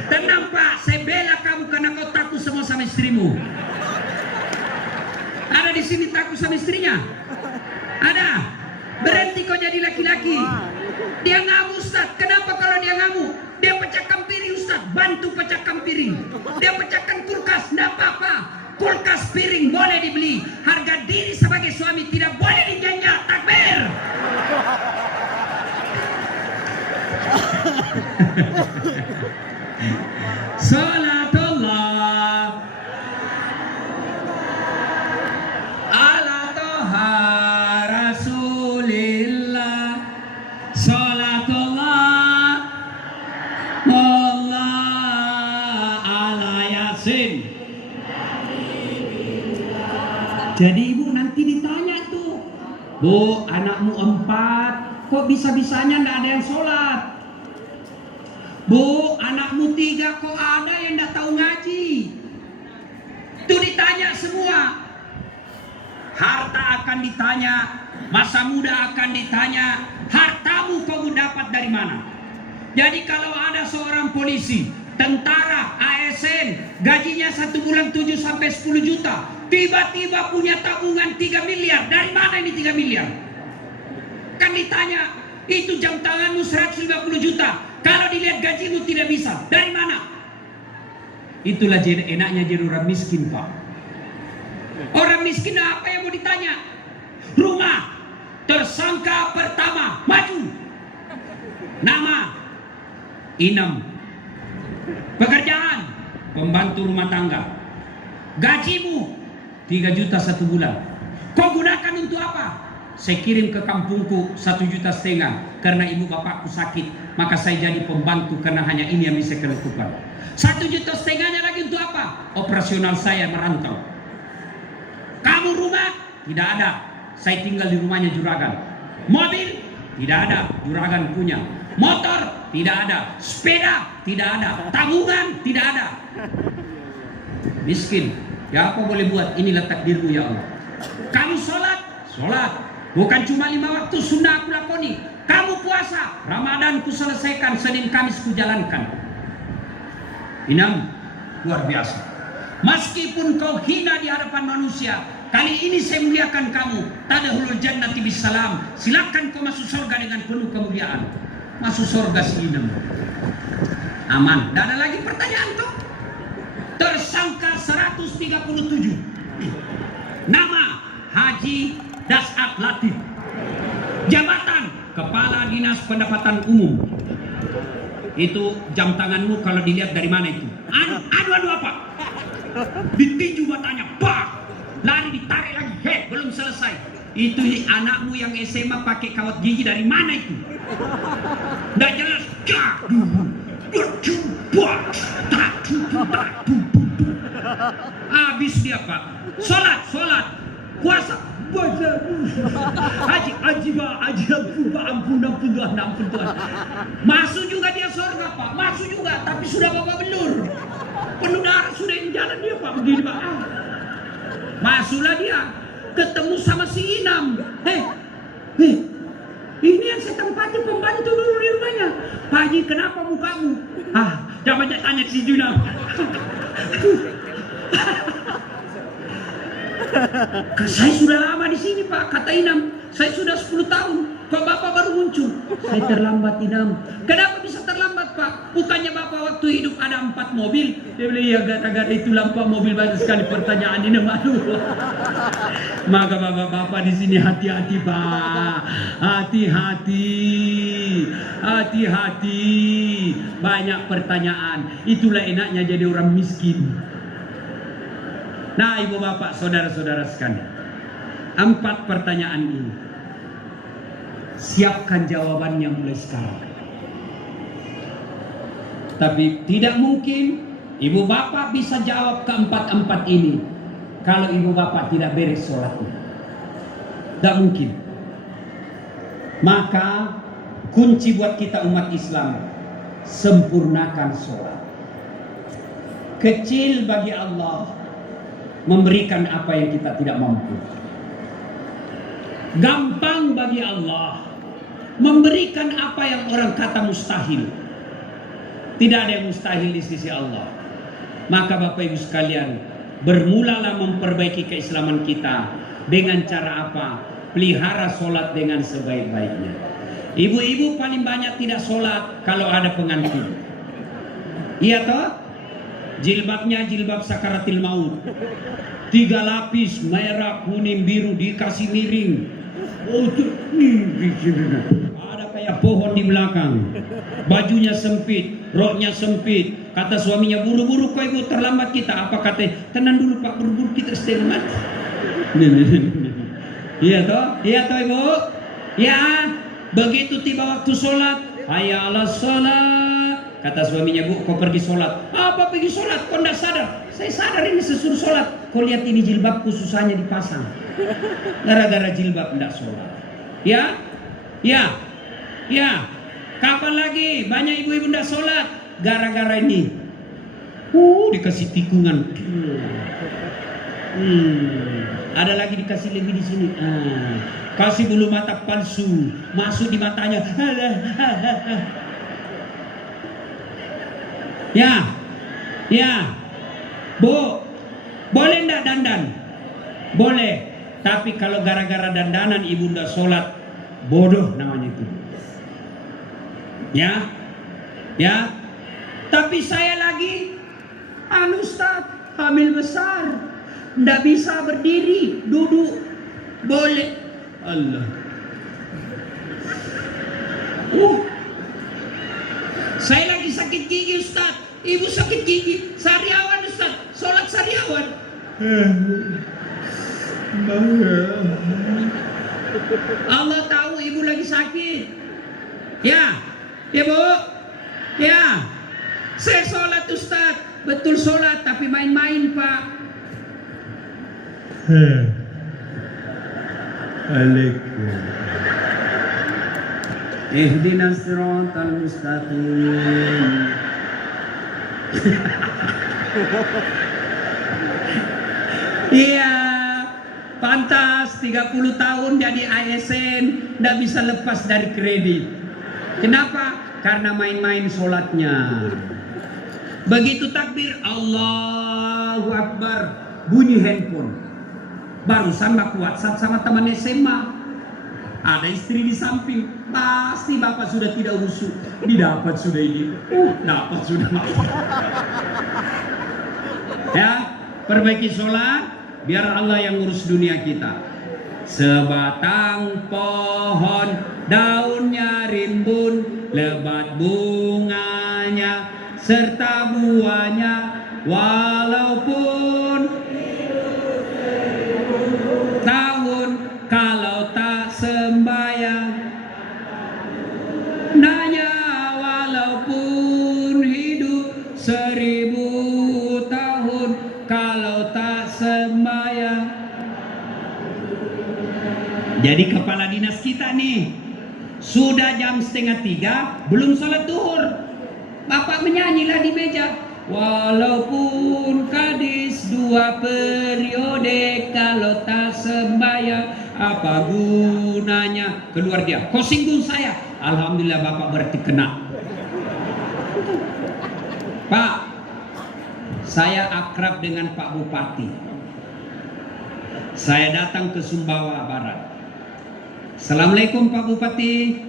Tenang Pak, saya bela kamu karena kau takut sama istrimu. Ada di sini takut sama istrinya? Ada. Berhenti kau jadi laki-laki. Dia ngamuk Ustaz. Kenapa kalau dia ngamuk? Dia pecahkan piring Ustaz, bantu pecahkan piring. Dia pecahkan kulkas, tidak apa-apa. Kulkas piring boleh dibeli. Harga diri sebagai suami tidak boleh dijanjak. Takbir. Salatullah ala toha rasulillah. Salatullah Allah ala yasin. Jadi ibu nanti ditanya tuh, Bu, anakmu 4, kok bisa-bisanya nggak ada yang sholat? Bu, anakmu 3, kok ada yang nggak tahu ngaji? Itu ditanya semua. Harta akan ditanya, masa muda akan ditanya, hartamu kau dapat dari mana? Jadi kalau ada seorang polisi, tentara, ASN, gajinya 1 bulan 7 sampai 10 juta, tiba-tiba punya tabungan 3 miliar, dari mana ini 3 miliar? Kan ditanya, itu jam tanganmu 150 juta, kalau dilihat gajimu tidak bisa, dari mana? Itulah enaknya jadi orang miskin Pak. Orang miskin apa yang mau ditanya? Rumah, tersangka pertama, maju. Nama, Inem. Pekerjaan, pembantu rumah tangga. Gajimu 3 juta 1 bulan. Kau gunakan untuk apa? Saya kirim ke kampungku 1,5 juta karena ibu bapakku sakit, maka saya jadi pembantu karena hanya ini yang bisa saya lakukan. 1,5 juta lagi untuk apa? Operasional saya merantau. Kamu rumah? Tidak ada. Saya tinggal di rumahnya juragan. Mobil? Tidak ada. Juragan punya. Motor? Tidak ada. Sepeda? Tidak ada. Tabungan? Tidak ada. Miskin. Ya apa boleh buat? Inilah takdirmu ya Allah. Kamu sholat? Sholat. Bukan cuma 5 waktu sunnah aku lakoni. Kamu puasa? Ramadan ku selesaikan, Senin Kamis ku jalankan. Inam, luar biasa. Meskipun kau hina di hadapan manusia, kali ini saya muliakan kamu. Tadkhulul jannati bisalam. Silakan kau masuk surga dengan penuh kemuliaan. Masuk surga si Inam. Aman. Tidak ada lagi pertanyaan tuh. Tersangka 137. Nama Haji Dasat Latif. Jabatan Kepala Dinas Pendapatan Umum. Itu jam tanganmu kalau dilihat dari mana itu? Aduh apa? Ditinju matanya, pak! Lari ditarik lagi, belum selesai. Itu anakmu yang SMA pakai kawat gigi dari mana itu? Nggak jelas. Habis dia pak. Sholat, puasa. Haji ampun Tuhan. Masuk juga dia surga pak, masuk juga, tapi sudah bapak belur. Penuh darah sudah yang jalan dia pak, begini pak. Masuklah dia, ketemu sama si Inam. Ini yang saya tempati pembantu dulu di rumahnya. Pak Haji, kenapa mukamu? Jangan tanya si Junam. Saya sudah lama di sini pak, kata Inam. Saya sudah 10 tahun. Kok bapak baru muncul? Saya terlambat Inam. Kenapa bisa terlambat pak? Bukannya bapak waktu hidup ada 4 mobil? Dia bilang iya gara-gara itu lampu mobil banyak sekali. Pertanyaan Inam, aduh. Maka bapak-bapak di sini hati-hati pak. Hati-hati. Banyak pertanyaan. Itulah enaknya jadi orang miskin. Nah ibu bapak saudara-saudara sekalian, 4 pertanyaan ini siapkan jawabannya mulai sekarang. Tapi tidak mungkin ibu bapak bisa jawab ke-4 ini kalau ibu bapak tidak beres sholatnya. Tidak mungkin. Maka kunci buat kita umat Islam, sempurnakan sholat. Kecil bagi Allah memberikan apa yang kita tidak mampu. Gampang bagi Allah memberikan apa yang orang kata mustahil. Tidak ada yang mustahil di sisi Allah. Maka Bapak Ibu sekalian, bermulalah memperbaiki keislaman kita dengan cara apa? Pelihara sholat dengan sebaik-baiknya. Ibu-ibu paling banyak tidak sholat kalau ada pengantin. Iya toh? Jilbabnya jilbab sakaratil maut, 3 lapis, merah, kuning, biru, dikasih miring. Ada kayak pohon di belakang. Bajunya sempit, roknya sempit. Kata suaminya, buru-buru kok ibu, terlambat kita. Apa katanya? Tenang dulu pak, buru-buru kita setengah mati. Iya toh ibu. Ya, begitu tiba waktu sholat, hayya ala sholat. Kata suaminya, bu, kau pergi sholat. Apa pergi sholat? Kau tidak sadar? Saya sadar ini sesuruh sholat. Kau lihat ini jilbabku susahnya dipasang. Gara-gara jilbab tidak sholat. Ya. Kapan lagi banyak ibu-ibu tidak sholat? Gara-gara ini. Dikasih tikungan. Ada lagi dikasih lebih di sini. Kasih bulu mata palsu. Masuk di matanya. Ya, bu, boleh ndak dandan? Boleh, tapi kalau gara-gara dandanan ibu ndak sholat, bodoh namanya itu. Ya, tapi saya lagi, Ustaz, hamil besar, ndak bisa berdiri, duduk, boleh. Allah. Saya lagi sakit gigi Ustaz. Ibu sakit gigi. Sariawan Ustaz. Sholat sariawan. Allah tahu ibu lagi sakit. Ya bu. Ya. Saya sholat Ustaz. Betul sholat tapi main-main pak. alaikum. Ihdinas siratal mustaqim. Iya, pantas 30 tahun jadi ASN, nggak bisa lepas dari kredit. Kenapa? Karena main-main sholatnya. Begitu takbir Allahu Akbar, bunyi handphone. Barusan baku WhatsApp sama teman SMA. Ada istri di samping. Pasti bapak sudah tidak usuh. Didapat sudah ini. Dapat sudah. Ya, perbaiki sholat. Biar Allah yang ngurus dunia kita. Sebatang pohon daunnya rimbun, lebat bunganya serta buahnya, walaupun tahun kalau tak sembahyang, nanya walaupun hidup 1000 tahun kalau tak sembahyang. Jadi kepala dinas kita nih sudah jam 2:30 belum sholat duhur. Bapak menyanyilah di meja. Walaupun kadis 2 periode kalau tak sembahyang, apa gunanya? Keluar dia. Kau singgung saya. Alhamdulillah bapak berarti kena. Pak, saya akrab dengan Pak Bupati. Saya datang ke Sumbawa Barat. Assalamualaikum Pak Bupati.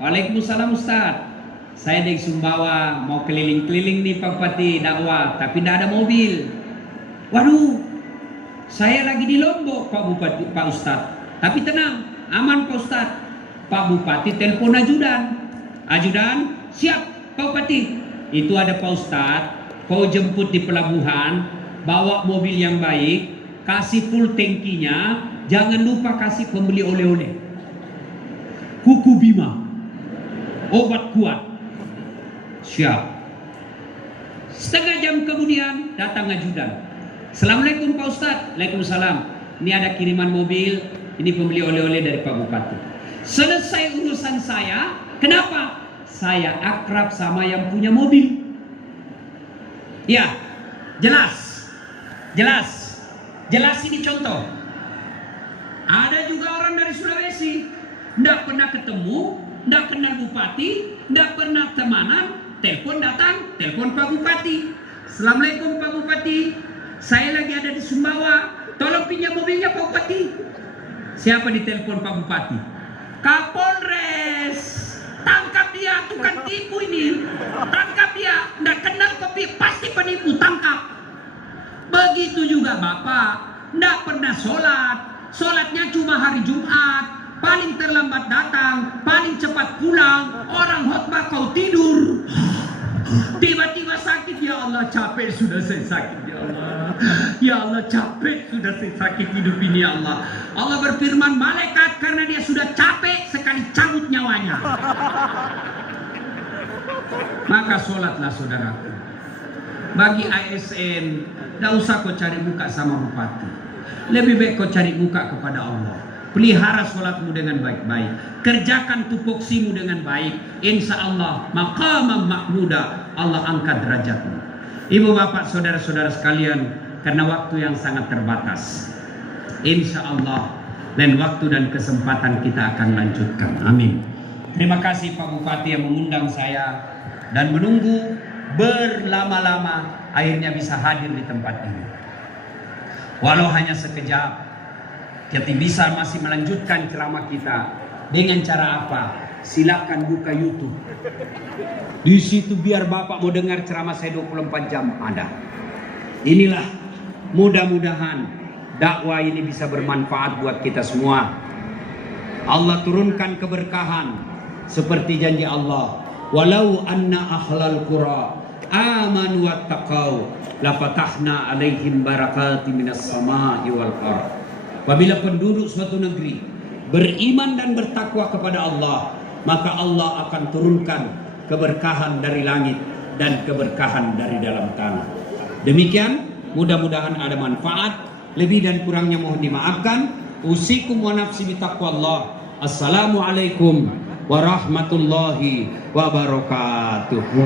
Waalaikumsalam Ustaz. Saya dari Sumbawa mau keliling-keliling nih Pak Bupati dakwah, tapi tidak ada mobil. Waduh, saya lagi di Lombok Pak Bupati, Pak Ustaz. Tapi tenang, aman Pak Ustaz. Pak Bupati telepon ajudan. Ajudan, siap Pak Bupati. Itu ada Pak Ustaz, kau jemput di pelabuhan, bawa mobil yang baik, kasih full tangkinya, jangan lupa kasih pembeli oleh-oleh. Kuku Bima, obat kuat. Siap. Setengah jam kemudian datang ajudan. Assalamualaikum Pak Ustadz. Waalaikumsalam. Ini ada kiriman mobil, ini pembeli oleh-oleh dari Pak Bupati. Selesai urusan saya. Kenapa? Saya akrab sama yang punya mobil. Ya, jelas. Jelas ini contoh. Ada juga orang dari Sulawesi. Nggak pernah ketemu, nggak kenal bupati, nggak pernah temanan, telepon datang, telepon Pak Bupati. Assalamualaikum Pak Bupati, saya lagi ada di Sumbawa, tolong pinjam mobilnya Pak Bupati. Siapa di telepon Pak Bupati? Kapolres. Tangkap dia, tukang tipu ini. Tangkap dia, nggak kenal kopi, pasti penipu, tangkap. Begitu juga Bapak, nggak pernah sholat, sholatnya cuma hari Jumat. Paling terlambat datang, paling cepat pulang. Orang khotbah kau tidur. Tiba-tiba sakit, ya Allah capek sudah saya sakit ya Allah. Ya Allah capek sudah saya sakit hidup ini ya Allah. Allah berfirman, malaikat karena dia sudah capek sekali cabut nyawanya. Maka sholatlah saudaraku. Bagi ASN, tidak usah kau cari muka sama bupati. Lebih baik kau cari muka kepada Allah. Pelihara sholatmu dengan baik-baik. Kerjakan tupoksimu dengan baik. Insya Allah maqamam mahmuda, Allah angkat derajatmu. Ibu bapak saudara-saudara sekalian, karena waktu yang sangat terbatas, insya Allah lain waktu dan kesempatan kita akan lanjutkan. Amin. Terima kasih Pak Bupati yang mengundang saya dan menunggu berlama-lama akhirnya bisa hadir di tempat ini. Walau hanya sekejap, kita bisa masih melanjutkan ceramah kita dengan cara apa? Silakan buka YouTube. Di situ biar Bapak mau dengar ceramah saya 24 jam ada. Inilah mudah-mudahan dakwah ini bisa bermanfaat buat kita semua. Allah turunkan keberkahan seperti janji Allah. Walau anna ahlal qura amanu wattaqau la fatahna alaihim barakatim minas sama'i wal ardh. Apabila penduduk suatu negeri beriman dan bertakwa kepada Allah, maka Allah akan turunkan keberkahan dari langit dan keberkahan dari dalam tanah. Demikian, mudah-mudahan ada manfaat. Lebih dan kurangnya mohon dimaafkan. Usikum wa nafsi bitaqwallah. Assalamualaikum warahmatullahi wabarakatuh.